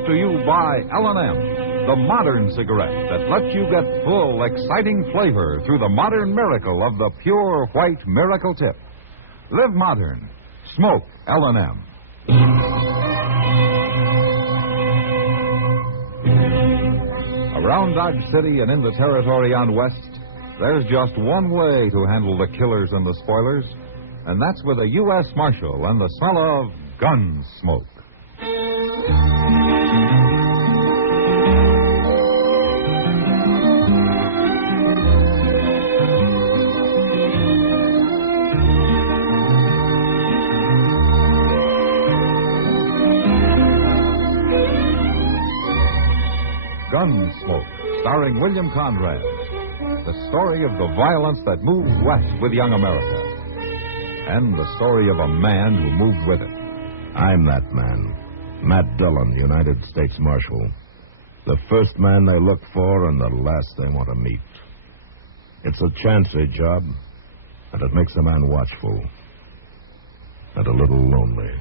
brought to you by L&M, the modern cigarette that lets you get full, exciting flavor through the modern miracle of the pure white miracle tip. Live modern. Smoke L&M. Around Dodge City and in the territory on West, there's just one way to handle the killers and the spoilers, and that's with a U.S. Marshal and the smell of Gunsmoke. Gunsmoke, starring William Conrad. The story of the violence that moved west with young America. And the story of a man who moved with it. I'm that man, Matt Dillon, United States Marshal. The first man they look for and the last they want to meet. It's a chancy job, and it makes a man watchful and a little lonely.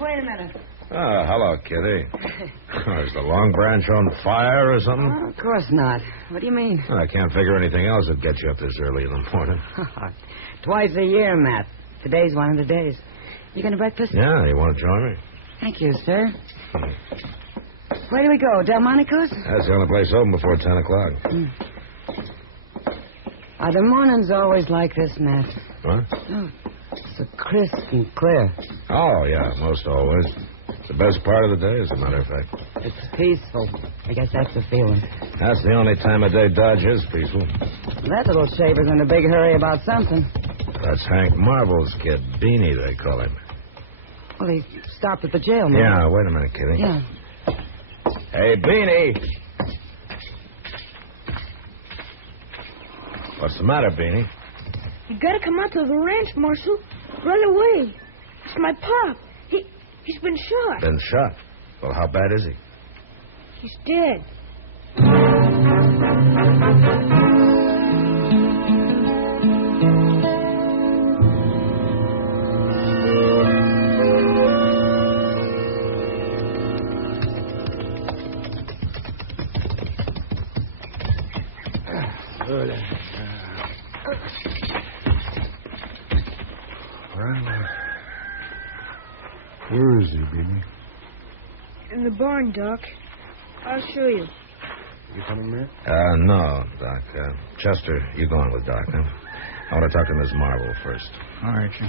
Wait a minute. Oh, hello, Kitty. Is the Long Branch on fire or something? Oh, of course not. What do you mean? I can't figure anything else that gets you up this early in the morning. Twice a year, Matt. Today's one of the days. You going to breakfast? Yeah, you want to join me? Thank you, sir. Where do we go? Delmonico's? That's the only place open before 10 o'clock. Are the mornings always like this, Matt? What? Oh, so crisp and clear. Oh, yeah, most always. It's the best part of the day, as a matter of fact. It's peaceful. I guess that's the feeling. That's the only time of day Dodge is peaceful. That little shaver's in a big hurry about something. That's Hank Marvel's kid, Beanie, they call him. Well, he stopped at the jail, man. Yeah, wait a minute, Kitty. Yeah. Hey, Beanie! What's the matter, Beanie? You gotta come out to the ranch, Marshal. Right away. It's my pop. He's been shot. Been shot? Well, how bad is he? He's dead. Where is he, Beanie? In the barn, Doc. I'll show you. You coming, Matt? No, Doc. Chester, you go on with Doc, huh? I want to talk to Miss Marvel first. All right, you.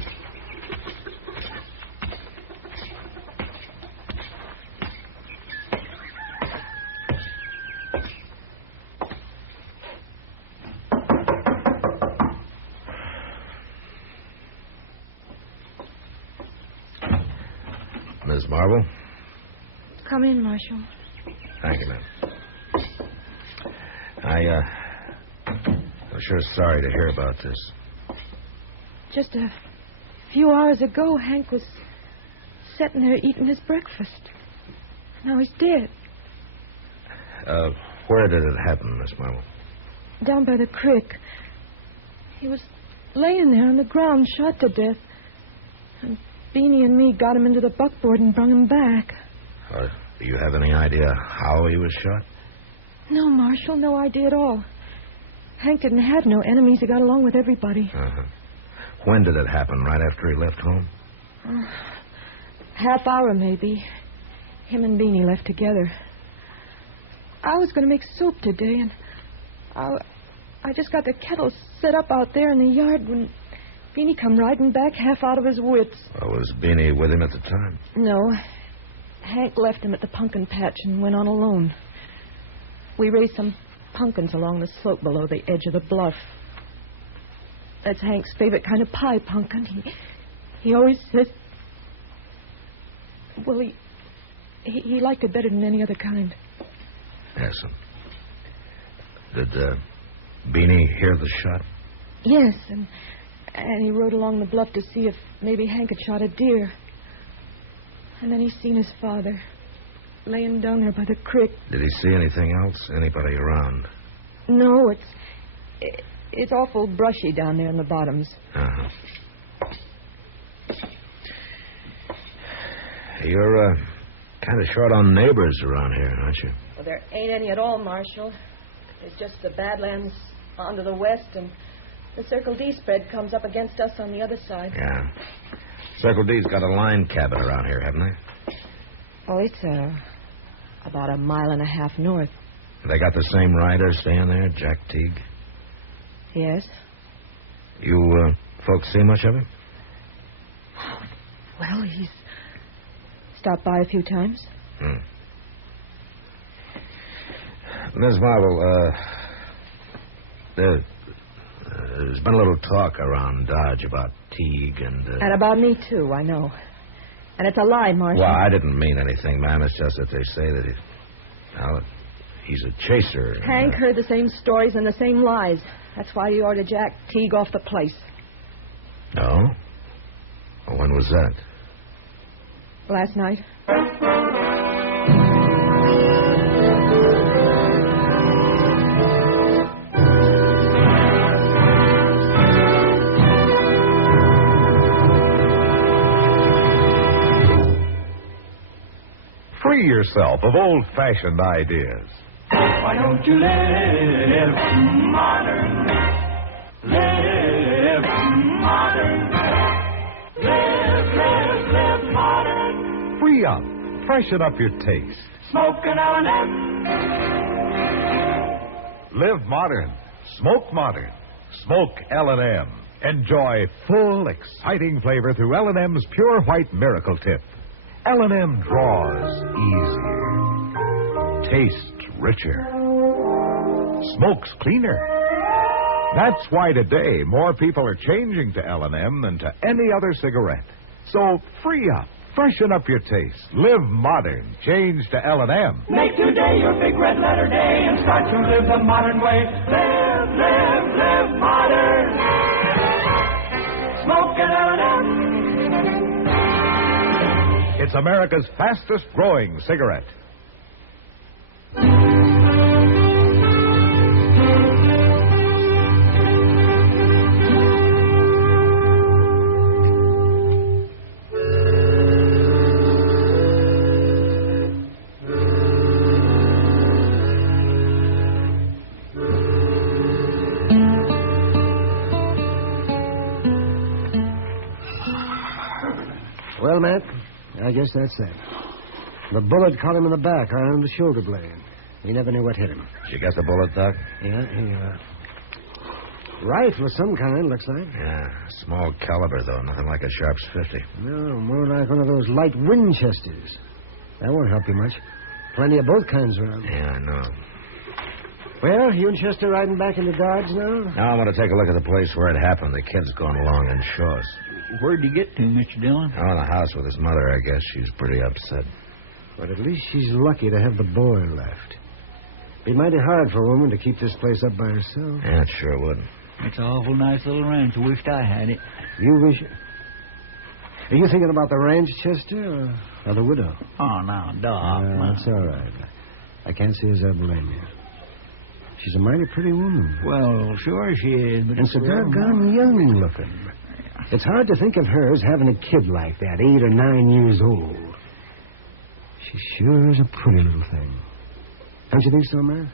Miss Marvel? Come in, Marshal. Thank you, ma'am. I'm sure sorry to hear about this. Just a few hours ago, Hank was sitting there eating his breakfast. Now he's dead. Where did it happen, Miss Marvel? Down by the creek. He was laying there on the ground, shot to death. And Beanie and me got him into the buckboard and brung him back. Do you have any idea how he was shot? No, Marshal, no idea at all. Hank didn't have no enemies. He got along with everybody. Uh-huh. When did it happen? Right after he left home? Half hour, maybe. Him and Beanie left together. I was going to make soup today, and I just got the kettle set up out there in the yard when Beanie come riding back half out of his wits. Was Beanie with him at the time? No. Hank left him at the pumpkin patch and went on alone. We raised some pumpkins along the slope below the edge of the bluff. That's Hank's favorite kind of pie, pumpkin. He always says... Well, he liked it better than any other kind. Yes. Did Beanie hear the shot? Yes, and he rode along the bluff to see if maybe Hank had shot a deer. And then he seen his father laying down there by the creek. Did he see anything else? Anybody around? No, it's awful brushy down there in the bottoms. Uh-huh. You're kind of short on neighbors around here, aren't you? Well, there ain't any at all, Marshal. There's just the Badlands on to the west, and the Circle D spread comes up against us on the other side. Yeah. Circle D's got a line cabin around here, haven't they? Oh, it's about 1.5 miles north. They got the same rider staying there, Jack Teague? Yes. You folks see much of him? Well, he's stopped by a few times. Miss Marvel, there's been a little talk around Dodge about Teague and... And about me, too, I know. And it's a lie, Marshal. Well, I didn't mean anything, ma'am. It's just that they say that he's a chaser. Hank heard the same stories and the same lies. That's why he ordered Jack Teague off the place. No? Well, when was that? Last night. Free yourself of old-fashioned ideas. Why don't you live modern? Live modern. Live modern. Free up. Freshen up your taste. Smoke an L&M. Live modern. Smoke modern. Smoke L&M. Enjoy full, exciting flavor through L&M's Pure White Miracle Tip. L&M draws easier. Tastes richer. Smokes cleaner. That's why today more people are changing to L&M than to any other cigarette. So free up. Freshen up your taste. Live modern. Change to L&M. Make today your big red letter day and start to live the modern way. Live modern. Smoke an L&M. It's America's fastest growing cigarette. Well, Matt, I guess that's that. The bullet caught him in the back, around the shoulder blade. He never knew what hit him. Did you get the bullet, Doc? Yeah, rifle of some kind, looks like. Yeah, small caliber, though. Nothing like a Sharps 50. No, more like one of those light Winchesters. That won't help you much. Plenty of both kinds around. Yeah, I know. Well, you and Chester riding back into Dodge now? Now I want to take a look at the place where it happened. The kid's going along in shorts. Where'd you get to, Mr. Dillon? Oh, in the house with his mother, I guess. She's pretty upset. But at least she's lucky to have the boy left. Be mighty hard for a woman to keep this place up by herself. Yeah, it sure would. It's an awful nice little ranch. I wished I had it. You wish... Are you thinking about the ranch, Chester, or the widow? Oh, now, Doc. That's all right. I can't see as I blame you. She's a mighty pretty woman. Well, sure she is, but... And so doggone young looking. It's hard to think of her as having a kid like that, 8 or 9 years old. She sure is a pretty little thing. Don't you think so, man?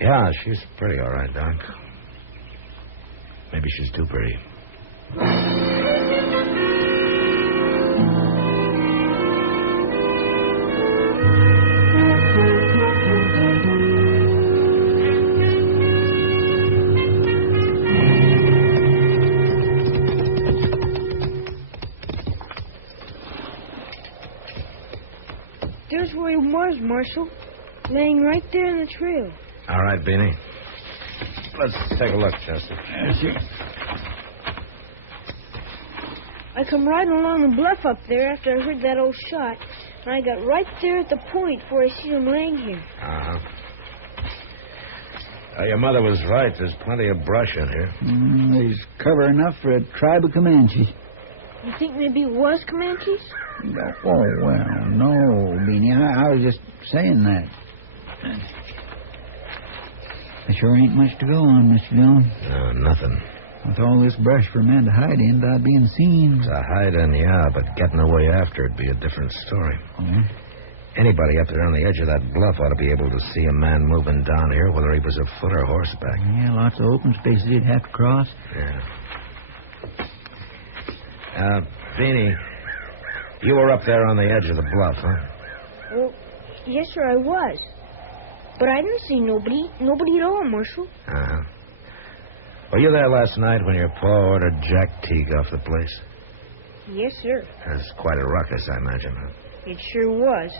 Yeah, she's pretty all right, Doc. Maybe she's too pretty. There's where he was, Marshal. Laying right there in the trail. All right, Beanie. Let's take a look, Chester. I come riding along the bluff up there after I heard that old shot, and I got right there at the point where I see him laying here. Uh-huh. Your mother was right. There's plenty of brush in here. There's cover enough for a tribe of Comanches. You think maybe it was Comanches? Oh, well, no, Beanie. I was just saying that. There sure ain't much to go on, Mr. Dillon. No, nothing. With all this brush for a man to hide in without being seen. To hide in, yeah, but getting away after it'd be a different story. Oh? Anybody up there on the edge of that bluff ought to be able to see a man moving down here, whether he was afoot or horseback. Yeah, lots of open spaces he'd have to cross. Yeah. Beanie, you were up there on the edge of the bluff, huh? Well, yes, sir, I was. But I didn't see nobody. Nobody at all, Marshal. Uh-huh. Were you there last night when your pa ordered Jack Teague off the place? Yes, sir. That's quite a ruckus, I imagine, huh? It sure was.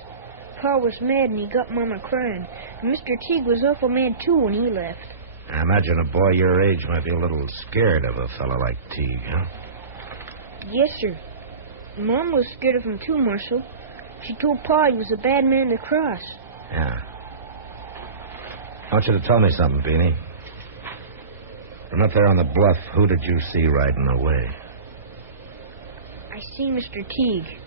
Pa was mad and he got Mama crying. And Mr. Teague was awful mad, too, when he left. I imagine a boy your age might be a little scared of a fellow like Teague, huh? Yes, sir. Mom was scared of him, too, Marshal. She told Pa he was a bad man to cross. Yeah. I want you to tell me something, Beanie. From up there on the bluff, who did you see riding away? I see Mr. Teague.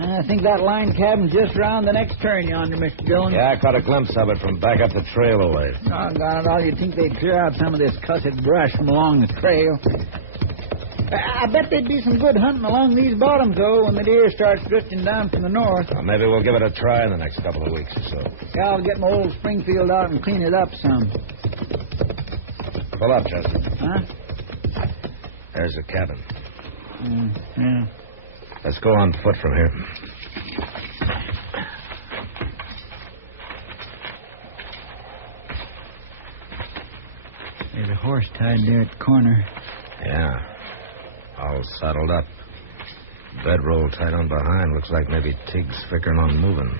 I think that line cabin's just around the next turn yonder, Mr. Dillon. Yeah, I caught a glimpse of it from back up the trail away. Doggone it all, you'd think they'd clear out some of this cussed brush from along the trail. I bet there'd be some good hunting along these bottoms, though, when the deer starts drifting down from the north. Well, maybe we'll give it a try in the next couple of weeks or so. Yeah, I'll get my old Springfield out and clean it up some. Pull up, Chester. Huh? There's a cabin. Yeah. Let's go on foot from here. There's a horse tied there at the corner. Yeah. All saddled up. Bedroll tied on behind. Looks like maybe Teague's figuring on moving.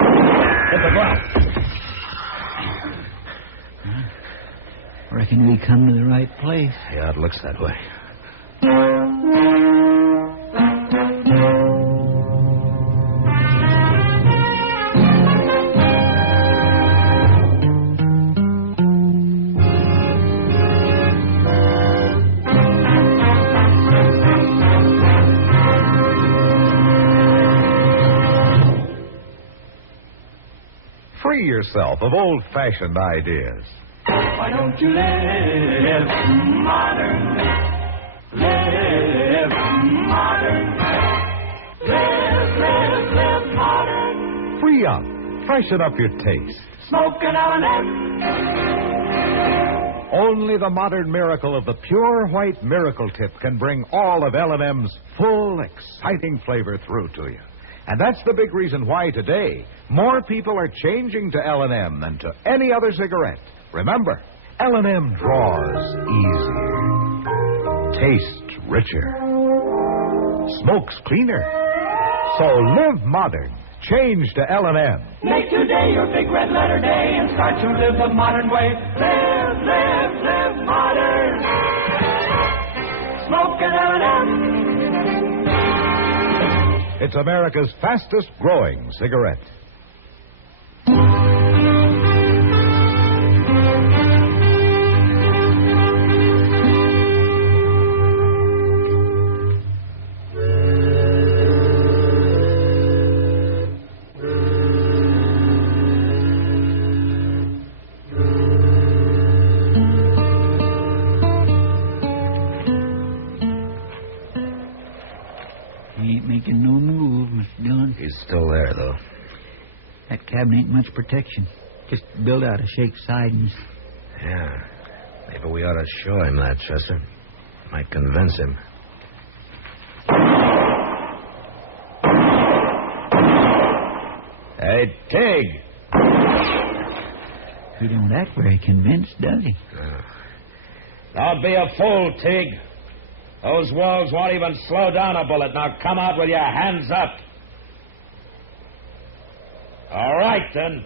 Hit the bluff. Reckon we come to the right place. Yeah, it looks that way. Free yourself of old-fashioned ideas. Why don't you live modern? Live modern. Live modern. Free up. Freshen up your taste. Smoke an L&M. Only the modern miracle of the pure white miracle tip can bring all of L&M's full, exciting flavor through to you. And that's the big reason why today more people are changing to L&M than to any other cigarette. Remember, L&M draws easier, tastes richer, smokes cleaner. So live modern. Change to L&M. Make today your big red letter day and start to live the modern way. Live modern. Smoke an L&M. It's America's fastest growing cigarette. Making no move, Mr. Dillon. He's still there, though. That cabin ain't much protection. Just built out of shake sidings. Yeah. Maybe we ought to show him that, Chester. Might convince him. Hey, Teague! He don't act very convinced, does he? Don't be a fool, Teague. Those walls won't even slow down a bullet. Now come out with your hands up. All right, then.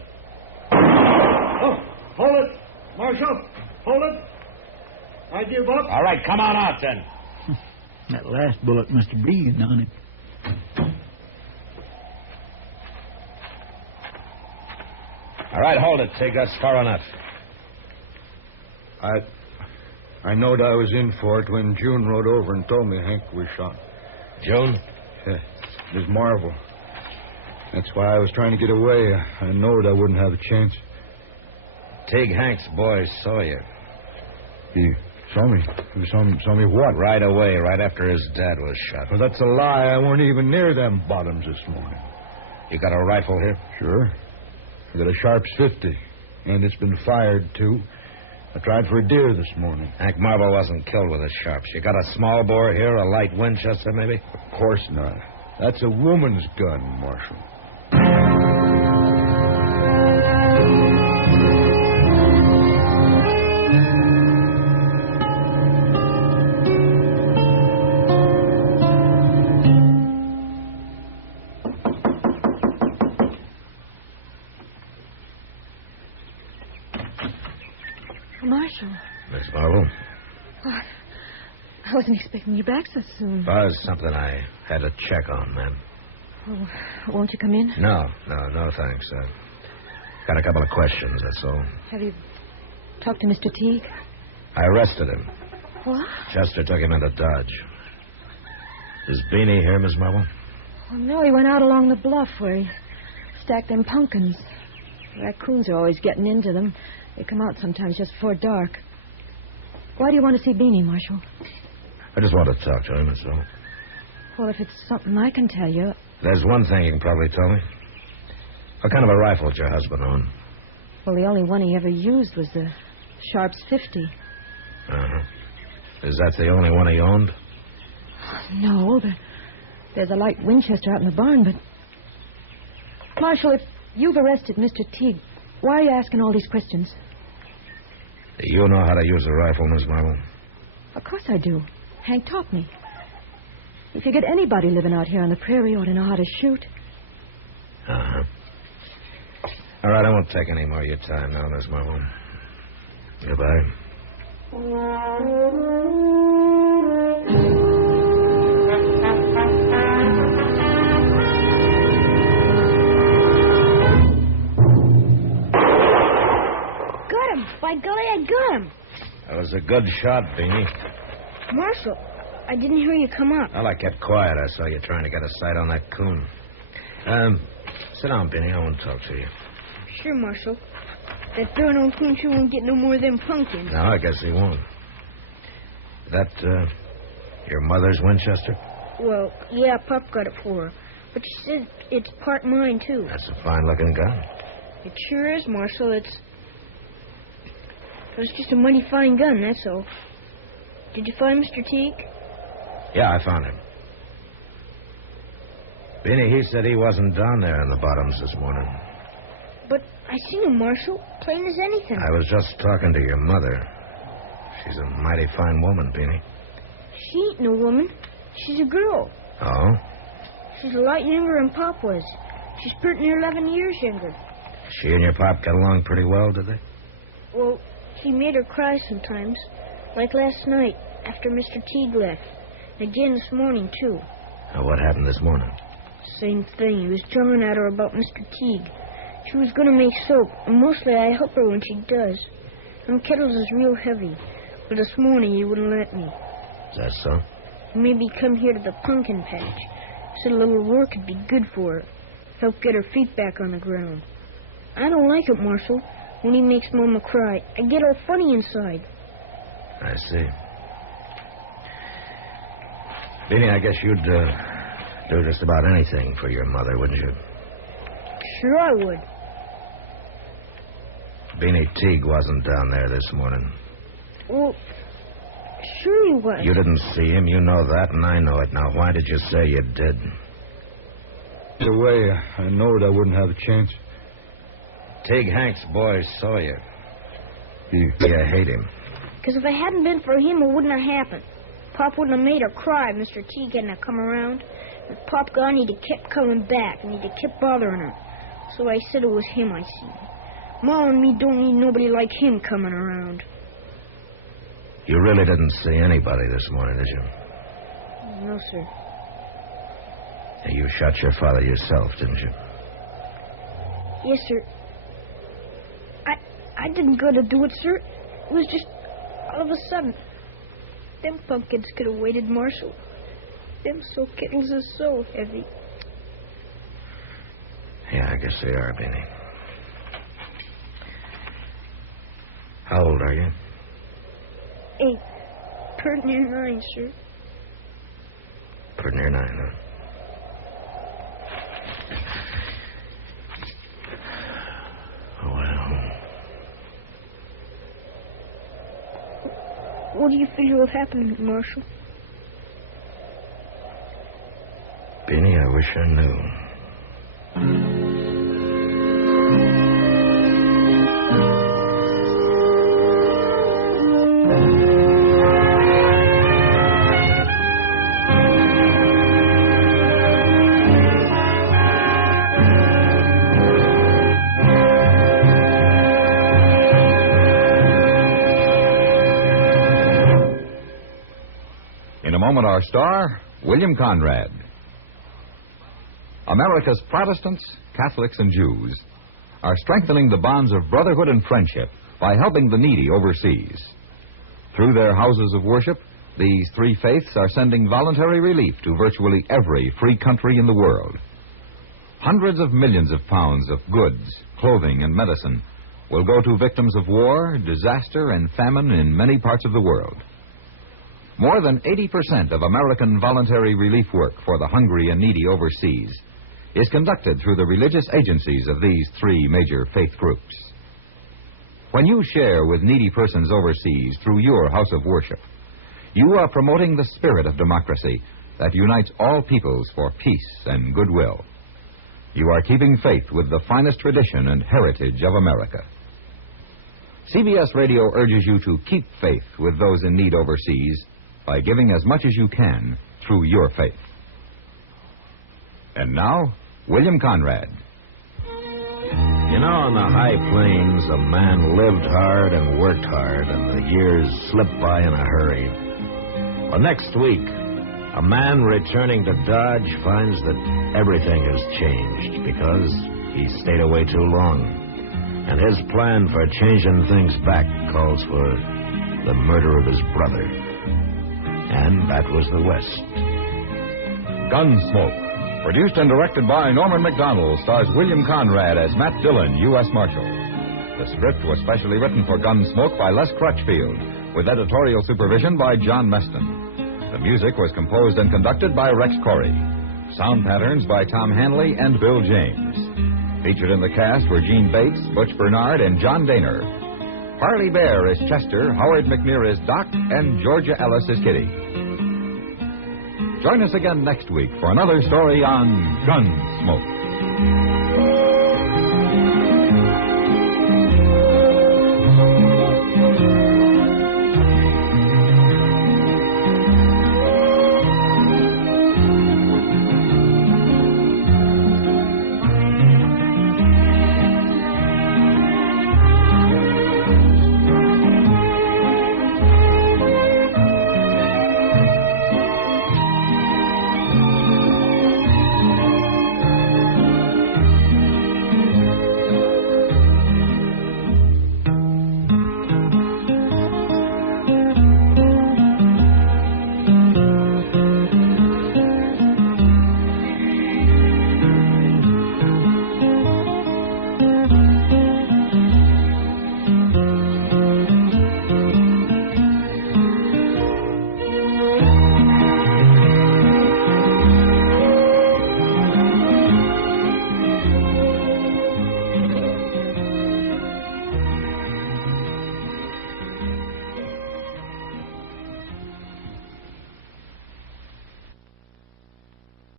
Oh, hold it, Marshal. Hold it. I give up. All right, come on out then. That last bullet must have breathed on him. All right, hold it, Tig. That's far enough. I knowed I was in for it when June rode over and told me Hank was shot. June? Yeah, it was Marvel. That's why I was trying to get away. I knowed I wouldn't have a chance. Tig, Hank's boys saw you. He saw me? He saw me what? Right away, right after his dad was shot. Well, that's a lie. I weren't even near them bottoms this morning. You got a rifle here? Sure. I got a Sharps 50, and it's been fired, too. I tried for a deer this morning. Hank Marvel wasn't killed with a Sharps. You got a small bore here, a light Winchester, maybe? Of course not. That's a woman's gun, Marshal. Marshal. Miss Marvel? Oh, I wasn't expecting you back so soon. Was something I had to check on, ma'am. Oh, won't you come in? No, thanks. Got a couple of questions, that's all. Have you talked to Mr. Teague? I arrested him. What? Chester took him into Dodge. Is Beanie here, Miss Marvel? Oh, no, he went out along the bluff where he stacked them pumpkins. Raccoons are always getting into them. They come out sometimes just before dark. Why do you want to see Beanie, Marshal? I just want to talk to him, that's all. Well, if it's something I can tell you... There's one thing you can probably tell me. What kind of a rifle did your husband own? Well, the only one he ever used was the Sharps 50. Uh-huh. Is that the only one he owned? No, there's a light Winchester out in the barn, but... Marshal, if you've arrested Mr. Teague, why are you asking all these questions? You know how to use a rifle, Miss Marvel? Of course I do. Hank taught me. If you get anybody living out here on the prairie, ought to know how to shoot. Uh-huh. All right, I won't take any more of your time now, Miss Marvel. Goodbye. By golly, I got him. That was a good shot, Beanie. Marshal, I didn't hear you come up. Well, I kept quiet. I saw you trying to get a sight on that coon. Sit down, Beanie. I want to talk to you. Sure, Marshal. That darn old coon sure won't get no more of them pumpkins. No, I guess he won't. That, your mother's Winchester? Well, yeah, Pop got it for her. But she said it's part mine, too. That's a fine-looking gun. It sure is, Marshal. It's just a mighty fine gun, that's all. Did you find Mr. Teague? Yeah, I found him. Beanie, he said he wasn't down there in the bottoms this morning. But I seen him, Marshal. Plain as anything. I was just talking to your mother. She's a mighty fine woman, Beanie. She ain't no woman. She's a girl. Oh? She's a lot younger than Pop was. She's pretty near 11 years younger. She and your pop got along pretty well, did they? Well, he made her cry sometimes. Like last night, after Mr. Teague left. And again this morning, too. Now, what happened this morning? Same thing. He was drumming at her about Mr. Teague. She was going to make soap, and mostly I help her when she does. Them kettles is real heavy. But this morning he wouldn't let me. Is that so? He made me come here to the pumpkin patch. Said a little work would be good for her. Help get her feet back on the ground. I don't like it, Marshal. When he makes Mama cry, I get all funny inside. I see. Beanie, I guess you'd do just about anything for your mother, wouldn't you? Sure I would. Beanie Teague wasn't down there this morning. Well, sure he was. You didn't see him, you know that, and I know it. Now, why did you say you did? Either way, I knowed I wouldn't have a chance. Teague Hank's boys saw you. You hate him. Because if it hadn't been for him, it wouldn't have happened. Pop wouldn't have made her cry if Mr. Teague hadn't have come around. If Pop gone, he'd have kept coming back, and he'd have kept bothering her. So I said it was him I seen. Ma and me don't need nobody like him coming around. You really didn't see anybody this morning, did you? No, sir. You shot your father yourself, didn't you? Yes, sir. I didn't go to do it, sir. It was just all of a sudden. Them pumpkins could have waited, Marshal. Them soul kittings are so heavy. Yeah, I guess they are, Beanie. How old are you? 8. Pretty near 9, sir. Pretty near 9, huh? What do you figure will happen, Marshal? Beanie, I wish I knew. In a moment, our star, William Conrad. America's Protestants, Catholics, and Jews are strengthening the bonds of brotherhood and friendship by helping the needy overseas. Through their houses of worship, these three faiths are sending voluntary relief to virtually every free country in the world. Hundreds of millions of pounds of goods, clothing, and medicine will go to victims of war, disaster, and famine in many parts of the world. More than 80% of American voluntary relief work for the hungry and needy overseas is conducted through the religious agencies of these three major faith groups. When you share with needy persons overseas through your house of worship, you are promoting the spirit of democracy that unites all peoples for peace and goodwill. You are keeping faith with the finest tradition and heritage of America. CBS Radio urges you to keep faith with those in need overseas by giving as much as you can through your faith. And now, William Conrad. You know, on the high plains, a man lived hard and worked hard, and the years slipped by in a hurry. Well, next week, a man returning to Dodge finds that everything has changed because he stayed away too long. And his plan for changing things back calls for the murder of his brother. And that was the West. Gunsmoke, produced and directed by Norman Macdonald, stars William Conrad as Matt Dillon, U.S. Marshal. The script was specially written for Gunsmoke by Les Crutchfield, with editorial supervision by John Meston. The music was composed and conducted by Rex Corey. Sound patterns by Tom Hanley and Bill James. Featured in the cast were Gene Bates, Butch Bernard, and John Daner. Harley Bear is Chester, Howard McNear is Doc, and Georgia Ellis is Kitty. Join us again next week for another story on Gunsmoke.